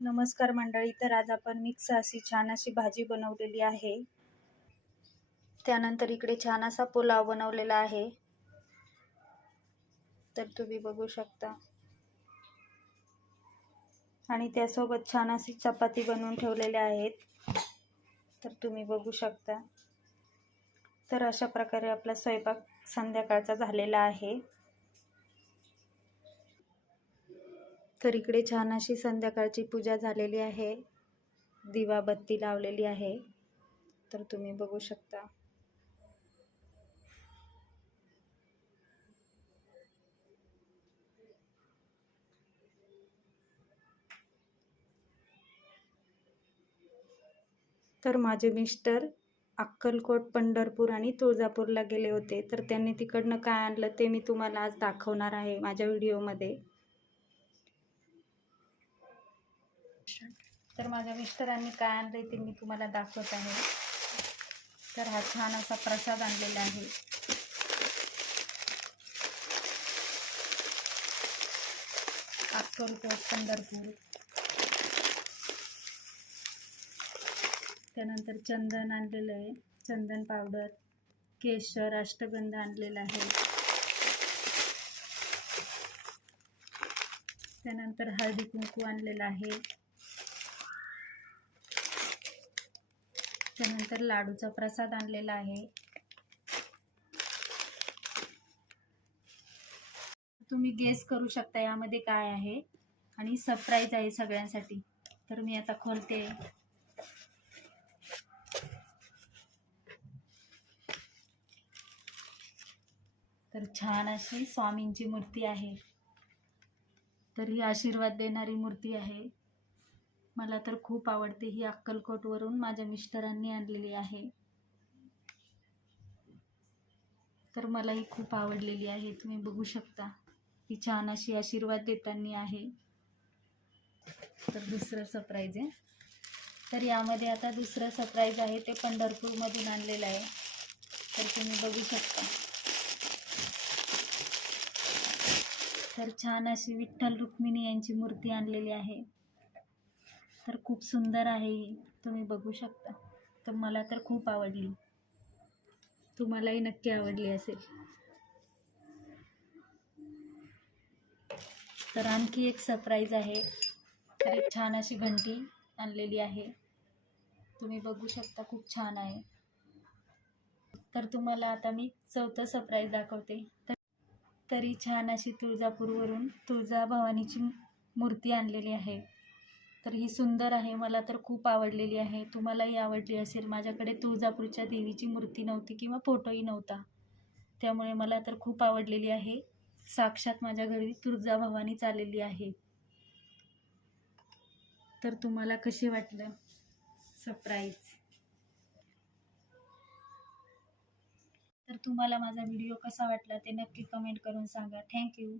नमस्कार मंडळी तर आज आपण मिक्स अशी छान अशी भाजी बनवलेली आहे. त्यानंतर इकडे छान असा पुलाव बनवलेला आहे. तर तुम्ही बघू शकता. आणि त्यासोबत छान अशी चपाती बनवून ठेवलेल्या आहेत. तर तुम्ही बघू शकता. तर अशा प्रकारे आपला स्वयंपाक संध्याकाळचा झालेला आहे. तर इकडे छान अशी संध्याकाळची पूजा झालेली आहे. दिवाबत्ती लावलेली आहे. तर तुम्ही बघू शकता. तर माझे मिस्टर अक्कलकोट पंढरपूर आणि तुळजापूरला गेले होते. तर त्यांनी तिकडनं काय आणलं ते मी तुम्हाला आज दाखवणार आहे माझ्या व्हिडिओमध्ये. तर माझ्या मिस्टरांनी काय आणले ते मी तुम्हाला दाखवत आहे. तर हा छान असा प्रसाद आणलेला आहे. अक्कलकोट पंढरपूर. त्यानंतर चंदन आणलेलं आहे. चंदन पावडर केशर अष्टगंध आणलेला आहे. त्यानंतर हळदी कुंकू आणलेलं आहे. त्यानंतर लाडूचा प्रसाद आणलेला आहे. तुम्ही गेस करू शकता यामध्ये काय आहे आणि सरप्राईज आहे सगळ्यांसाठी. तर मी आता खोलते. तर छान अशी स्वामींची मूर्ती आहे. तर ही आशीर्वाद देणारी मूर्ती आहे. मला तर खूप आवडते ही अक्कलकोटवरून माझ्या मिस्टरांनी आणलेली आहे. तर मला ही खूप आवडलेली आहे तुम्ही बघू शकता. ही छान अशी आशीर्वाद देताना आहे. तर दुसरं सरप्राईज आहे. तर यामध्ये आता दुसरं सरप्राईज आहे ते पंढरपूरमधून आणलेलं आहे. तर तुम्ही बघू शकता. तर छान अशी विठ्ठल रुक्मिणी यांची मूर्ती आणलेली आहे. तर खूप सुंदर आहे. तुम्ही बघू शकता. तर मला तर खूप आवडली. तुम्हालाही नक्की आवडली असेल. तर आणखी एक सरप्राईज आहे. तर एक छान अशी घंटी आणलेली आहे. तुम्ही बघू शकता खूप छान आहे. तर तुम्हाला आता मी चौथं सरप्राईज दाखवते. तर तरी छान अशी तुळजापूरवरून तुळजा भवानीची मूर्ती आणलेली आहे. तर ही सुंदर आहे मला तर खूप आवडलेली आहे. तुम्हालाही आवडली असेल. माझ्याकडे तुळजापूरच्या देवीची मूर्ती नव्हती किंवा फोटोही नव्हता. त्यामुळे मला तर खूप आवडलेली आहे. साक्षात माझ्या घरी तुळजाभवानी चाललेली आहे. तर तुम्हाला कसे वाटलं? सरप्राईज तर तुम्हाला माझा व्हिडिओ कसा वाटला ते नक्की कमेंट करून सांगा. थँक्यू